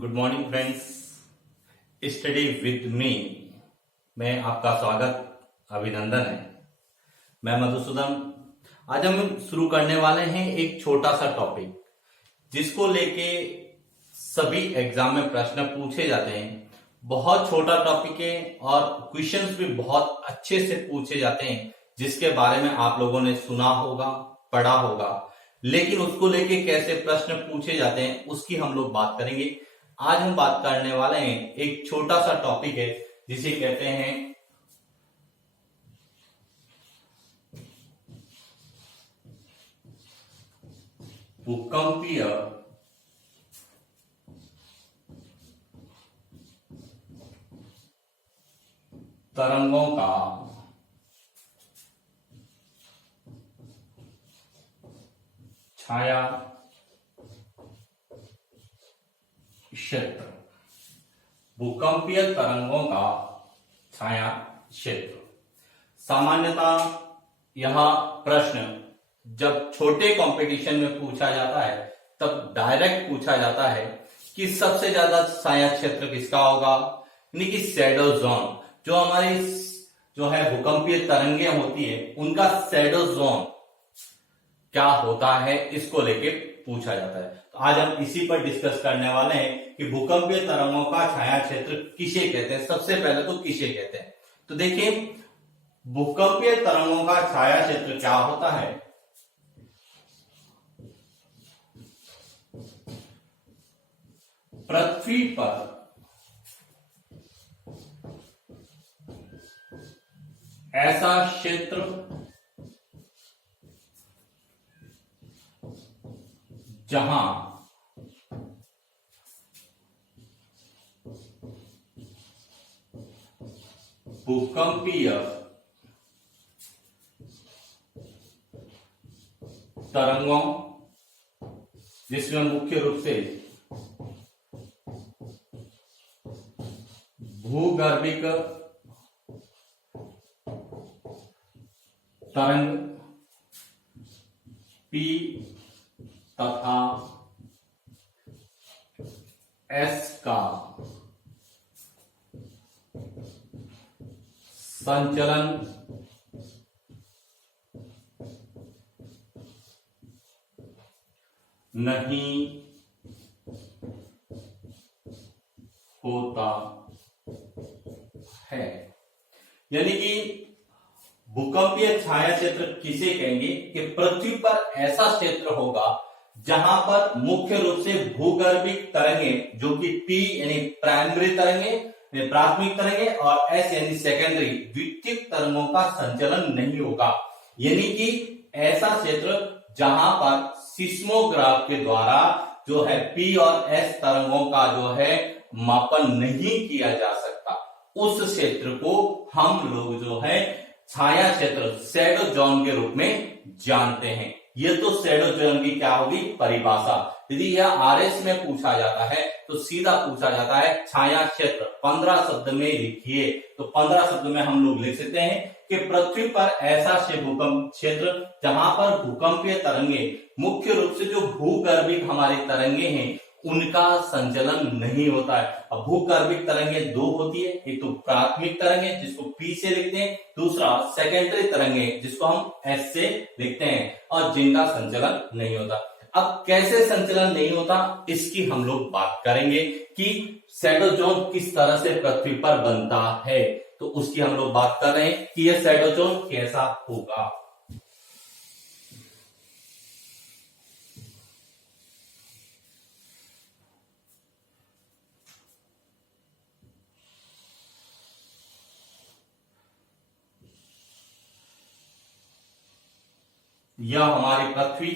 Good morning friends, study with me में आपका स्वागत अभिनंदन है। मैं मधुसूदन। आज हम शुरू करने वाले हैं एक छोटा सा टॉपिक जिसको लेके सभी एग्जाम में प्रश्न पूछे जाते हैं। बहुत छोटा टॉपिक है और क्वेश्चंस भी बहुत अच्छे से पूछे जाते हैं, जिसके बारे में आप लोगों ने सुना होगा, पढ़ा होगा, लेकिन उसको लेके कैसे प्रश्न पूछे जाते हैं उसकी हम लोग बात करेंगे। आज हम बात करने वाले हैं एक छोटा सा टॉपिक है जिसे कहते हैं भूकंपीय तरंगों का छाया क्षेत्र। भूकंपीय तरंगों का छाया क्षेत्र। सामान्यतः यह प्रश्न जब छोटे कंपटीशन में पूछा जाता है तब डायरेक्ट पूछा जाता है कि सबसे ज्यादा छाया क्षेत्र किसका होगा, यानी कि शैडो जोन। जो हमारी जो है भूकंपीय तरंगे होती है उनका शैडो जोन क्या होता है, इसको लेके पूछा जाता है। तो आज हम इसी पर डिस्कस करने वाले हैं कि भूकंपीय तरंगों का छाया क्षेत्र किसे कहते हैं। सबसे पहले तो किसे कहते हैं, तो देखिए भूकंपीय तरंगों का छाया क्षेत्र क्या होता है। पृथ्वी पर ऐसा क्षेत्र जहां भूकंपीय तरंगों, जिसमें मुख्य रूप से भूगर्भिक तरंग P तथा S का संचलन नहीं होता है। यानी कि भूकंपीय छाया क्षेत्र किसे कहेंगे कि पृथ्वी पर ऐसा क्षेत्र होगा जहां पर मुख्य रूप से भूगर्भिक तरंगे, जो कि P यानी प्राइमरी तरंगे, प्राथमिक तरंगे, और S यानी सेकेंडरी द्वितीयक तरंगों का संचलन नहीं होगा। यानी कि ऐसा क्षेत्र जहां पर सिस्मोग्राफ के द्वारा जो है P और S तरंगों का जो है मापन नहीं किया जा सकता, उस क्षेत्र को हम लोग जो है छाया क्षेत्र, शैडो जोन के रूप में जानते हैं। ये तो शैडो जोन की क्या होगी परिभाषा। यदि यह आरएस में पूछा जाता है तो सीधा पूछा जाता है छाया क्षेत्र 15 शब्द में लिखिए। तो 15 शब्द में हम लोग लिख सकते हैं कि पृथ्वी पर ऐसा भूकंप क्षेत्र जहां पर भूकंपीय तरंगे, मुख्य रूप से जो भूगर्भिक हमारी तरंगे हैं, उनका संचलन नहीं होता है। अब भूगर्भिक तरंगे दो होती है, एक तो प्राथमिक तरंगे जिसको P से लिखते हैं, दूसरा सेकेंडरी तरंगे जिसको हम S से लिखते हैं, और जिनका संचलन नहीं होता। अब कैसे संचलन नहीं होता इसकी हम लोग बात करेंगे कि शैडो जोन किस तरह से पृथ्वी पर बनता है। तो उसकी हम लोग बात कर रहे हैं कि यह शैडो जोन कैसा होगा। यह हमारी पृथ्वी,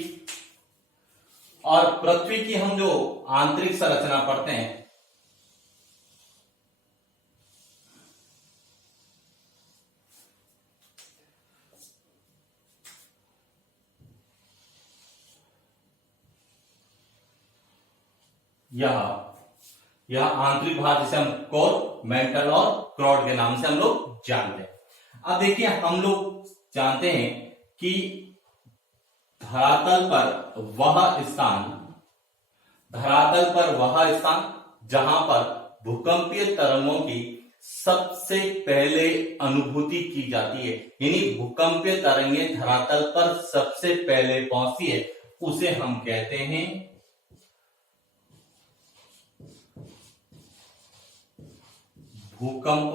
और पृथ्वी की हम जो आंतरिक संरचना पढ़ते हैं, यह आंतरिक भाग जिसे हम कोर, मेंटल और क्रॉड के नाम से हम लोग जानते हैं। अब देखिए हम लोग जानते हैं कि धरातल पर वह स्थान जहां पर भूकंपीय तरंगों की सबसे पहले अनुभूति की जाती है, यानी भूकंपीय तरंगें धरातल पर सबसे पहले पहुंचती है, उसे हम कहते हैं भूकंप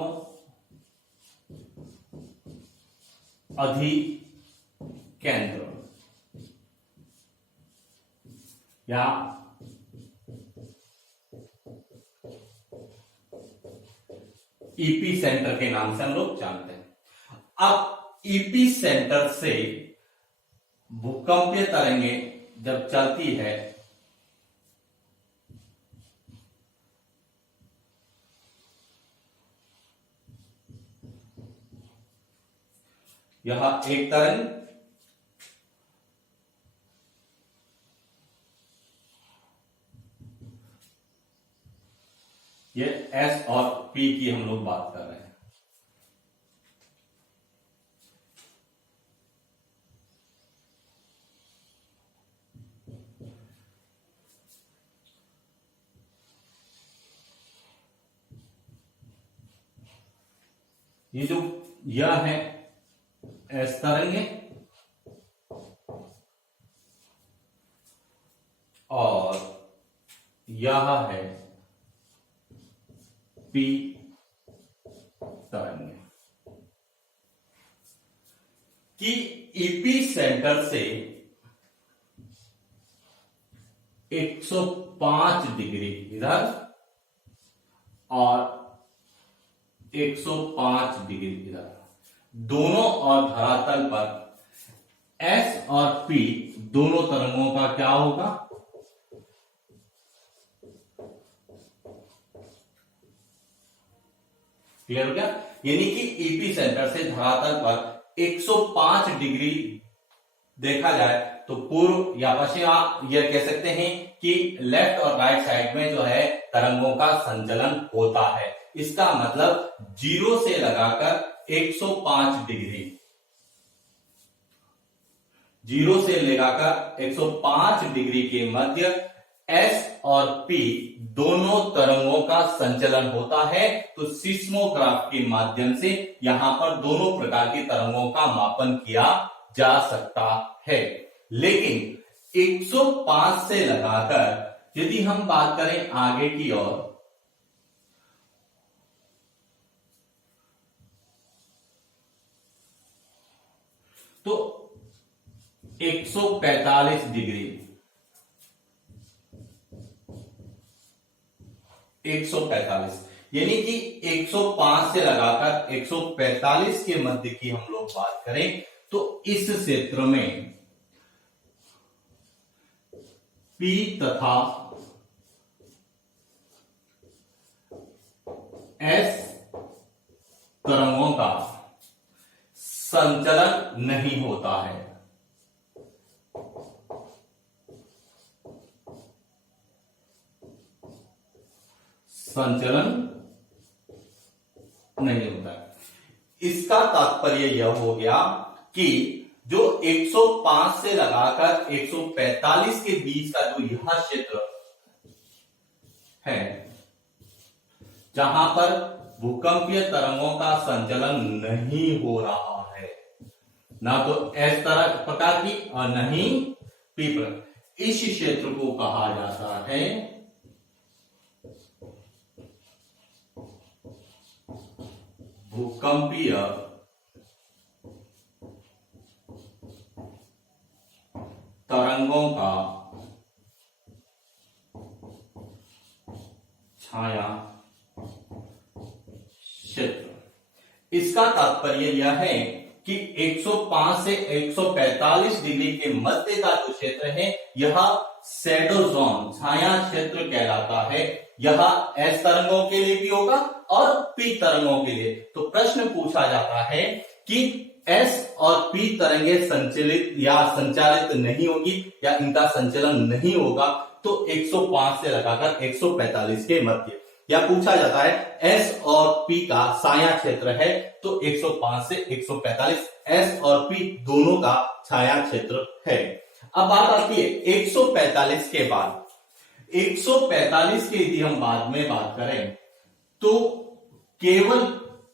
अधिकेंद्र या ईपी सेंटर के नाम से हम लोग जानते हैं। अब ईपी सेंटर से भूकंपीय तरंगें जब चलती है यह एक तरंग ये एस और पी की हम लोग बात कर रहे हैं। ये जो यह है एस तरंग है और यह है पी तरंग कि ईपी सेंटर से 105 डिग्री इधर और 105 डिग्री इधर, दोनों और धरातल पर एस और पी दोनों तरंगों का क्या होगा, क्लियर हो गया। यानी कि ईपी सेंटर से धरातल पर 105 डिग्री देखा जाए तो पूर्व या पश्चिम, आप यह कह सकते हैं कि लेफ्ट और राइट साइड में जो है तरंगों का संचलन होता है। इसका मतलब 0 से लगाकर 105 डिग्री, 0 से लगाकर 105 डिग्री के मध्य एस और पी दोनों तरंगों का संचलन होता है। तो सिस्मोग्राफ के माध्यम से यहां पर दोनों प्रकार की तरंगों का मापन किया जा सकता है। लेकिन 105 से लगाकर यदि हम बात करें आगे की ओर, तो 145 डिग्री, 145 यानी कि 105 से लगाकर 145 के मध्य की हम लोग बात करें तो इस क्षेत्र में पी तथा एस तरंगों का संचलन नहीं होता है। संचलन नहीं होता है। इसका तात्पर्य यह हो गया कि जो 105 से लगाकर 145 के बीच का जो यह क्षेत्र है, जहां पर भूकंपीय तरंगों का संचलन नहीं हो रहा है, ना तो एस तरंग प्रकार की और न ही पी प्रकार, इस क्षेत्र को कहा जाता है भूकंपीय तरंगों का छाया क्षेत्र। इसका तात्पर्य यह है कि 105 से 145 डिग्री के मध्य का जो क्षेत्र है यह शैडो जोन, छाया क्षेत्र कहलाता है। यह एस तरंगों के लिए भी होगा और पी तरंगों के लिए। तो प्रश्न पूछा जाता है कि एस और पी तरंगे संचलित या संचालित नहीं होगी या इनका संचलन नहीं होगा तो 105 से लगाकर 145 के मध्य, या पूछा जाता है एस और पी का छाया क्षेत्र है तो 105 से 145 एस और पी दोनों का छाया क्षेत्र है। अब बात आती है 145 के बाद, 145 की यदि हम बाद में बात करें तो केवल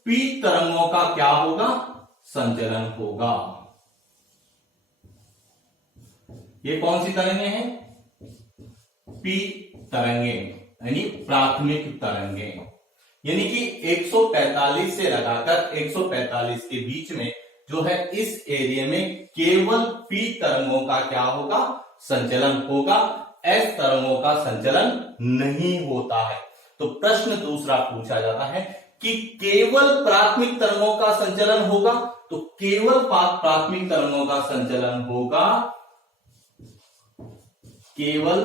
P तरंगों का क्या होगा, संचलन होगा। ये कौन सी तरंगे हैं, P तरंगे यानी प्राथमिक तरंगे। यानी कि 145 से लगाकर 145 के बीच में जो है इस एरिया में केवल P तरंगों का क्या होगा, संचलन होगा, S तरंगों का संचलन नहीं होता है। तो प्रश्न दूसरा पूछा जाता है कि केवल प्राथमिक तरंगों का संचलन होगा, तो केवल प्राथमिक तरंगों का संचलन होगा, केवल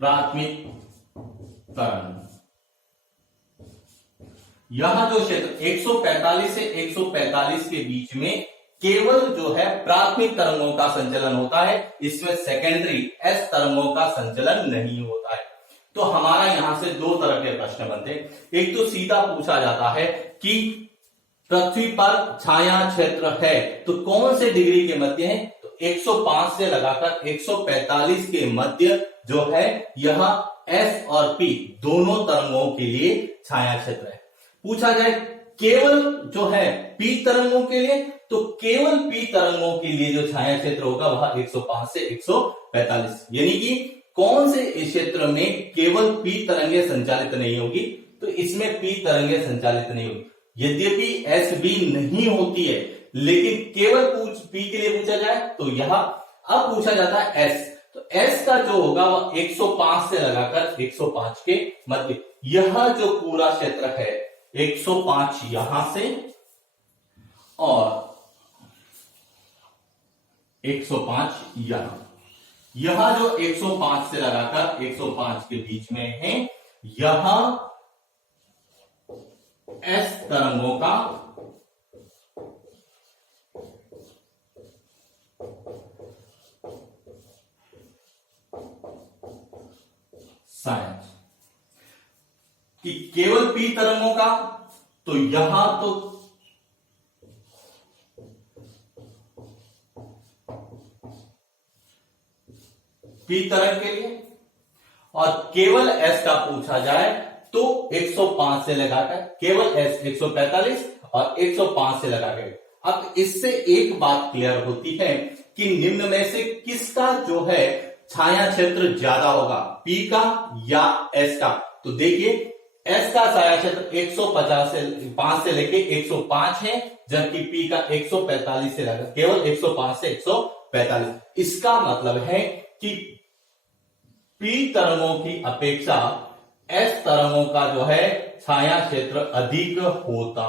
प्राथमिक तरंग। यह जो क्षेत्र 145 से 145 के बीच में केवल जो है प्राथमिक तरंगों का संचलन होता है, इसमें सेकेंडरी एस तरंगों का संचलन नहीं होता है। तो हमारा यहां से दो तरह के प्रश्न बनते हैं। एक तो सीधा पूछा जाता है कि पृथ्वी पर छाया क्षेत्र है तो कौन से डिग्री के मध्य है, तो 105 से लगाकर 145 के मध्य जो है यह एस और पी दोनों तरंगों के लिए छाया क्षेत्र है। पूछा जाए केवल जो है पी तरंगों के लिए, तो केवल पी तरंगों के लिए जो छाया क्षेत्र होगा वह 105 से 145, यानी कि कौन से क्षेत्र में केवल पी तरंगे संचालित नहीं होगी, तो इसमें पी तरंगे संचालित नहीं होगी। यद्यपि एस बी नहीं होती है लेकिन केवल पी के लिए पूछा जाए तो यह अब पूछा जाता है एस, तो एस का जो होगा वह 105 से लगाकर 105 के मध्य, यह जो पूरा क्षेत्र है 105 यहां से और 105 यहां, यह जो 105 से लगाकर 105 के बीच में है, यहां एस तरंगों का साइंस कि केवल पी तरंगों का, तो यहां तो पी तरंग के लिए, और केवल एस का पूछा जाए तो 105 से लगाकर केवल एस 145 और 105 से लगाकर। अब इससे एक बात क्लियर होती है कि निम्न में से किसका जो है छाया क्षेत्र ज्यादा होगा, पी का या एस का। तो देखिए एस का छाया क्षेत्र 150 से 5 से लेके 105 है, जबकि पी का 145 से लगाकर केवल 105 से 145। इसका मतलब है कि पी तरंगों की अपेक्षा एस तरंगों का जो है छाया क्षेत्र अधिक होता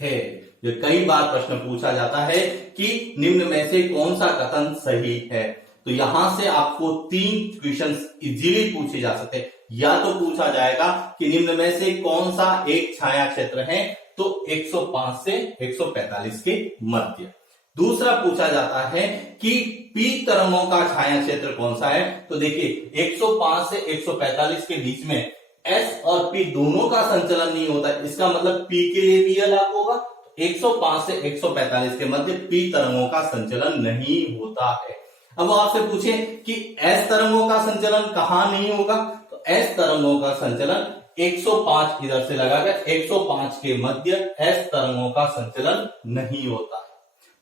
है। ये कई बार प्रश्न पूछा जाता है कि निम्न में से कौन सा कथन सही है, तो यहां से आपको 3 क्वेश्चंस इजीली पूछे जा सकते हैं। या तो पूछा जाएगा कि निम्न में से कौन सा एक छाया क्षेत्र है, तो 105 से 145 के मध्य। दूसरा पूछा जाता है कि पी तरंगों का छाया क्षेत्र कौन सा है, तो देखिए 105 से 145 के बीच में एस और पी दोनों का संचलन नहीं होता है, इसका मतलब पी के लिए भी यह लागू होगा। 105 से 145 के मध्य पी तरंगों का संचलन नहीं होता है। अब आपसे पूछे कि एस तरंगों का संचलन कहां नहीं होगा, तो एस तरंगों का संचलन 105 इधर से लगाकर 105 के मध्य एस तरंगों का संचलन नहीं होता है।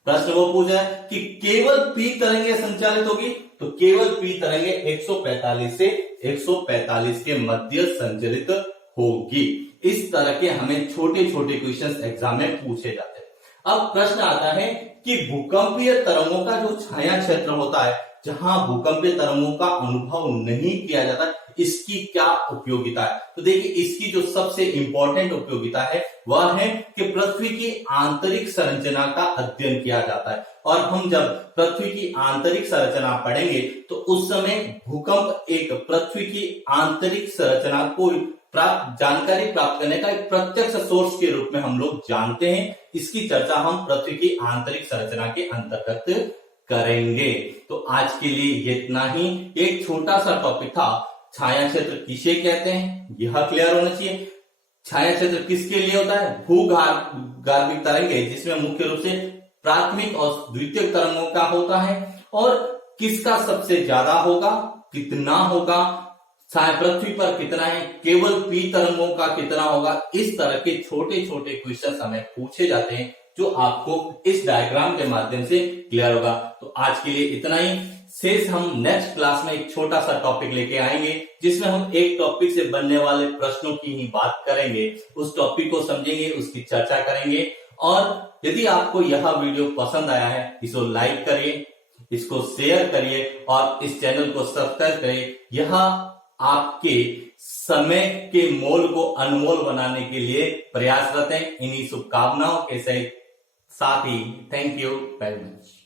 प्रश्न वो पूछा है कि केवल पी तरंगे संचालित होगी, तो केवल पी तरंगे 145 से 145 के मध्य संचलित होगी। इस तरह के हमें छोटे छोटे क्वेश्चंस एग्जाम में पूछे जाते हैं। अब प्रश्न आता है कि भूकंपीय तरंगों का जो छाया क्षेत्र होता है, जहां भूकंपीय तरंगों का अनुभव नहीं किया जाता, इसकी क्या उपयोगिता है। तो देखिए इसकी जो सबसे इंपॉर्टेंट उपयोगिता है वह है कि पृथ्वी की आंतरिक संरचना का अध्ययन किया जाता है, और हम जब पृथ्वी की आंतरिक संरचना पढ़ेंगे तो उस समय भूकंप एक पृथ्वी की आंतरिक संरचना को जानकारी प्राप्त करने का एक प्रत्यक्ष सोर्स के रूप में हम लोग जानते हैं। इसकी चर्चा हम पृथ्वी की आंतरिक संरचना के अंतर्गत करेंगे। तो आज के लिए इतना ही, एक छोटा सा टॉपिक था छाया क्षेत्र किसे कहते हैं, यह क्लियर होना चाहिए। छाया क्षेत्र किसके लिए होता है, भूगर्भिक तरंगे जिसमें मुख्य रूप से प्राथमिक और द्वितीयक तरंगों का होता है और किसका सबसे ज्यादा होगा, कितना होगा, पृथ्वी पर कितना है, केवल पी तरंगों का कितना होगा। इस तरह के छोटे छोटे क्वेश्चन हमें पूछे जाते हैं जो आपको इस डायग्राम के माध्यम से क्लियर होगा। तो आज के लिए इतना ही। शेष हम नेक्स्ट क्लास में एक छोटा सा टॉपिक लेके आएंगे जिसमें हम एक टॉपिक से बनने वाले प्रश्नों की ही बात करेंगे, उस टॉपिक को समझेंगे, उसकी चर्चा करेंगे। और यदि आपको यह वीडियो पसंद आया है इसको लाइक करिए, इसको शेयर करिए और इस चैनल को सब्सक्राइब करिए। यह आपके समय के मोल को अनमोल बनाने के लिए प्रयासरत है। इन्हीं शुभकामनाओं के साथ ही थैंक यू वेरी मच।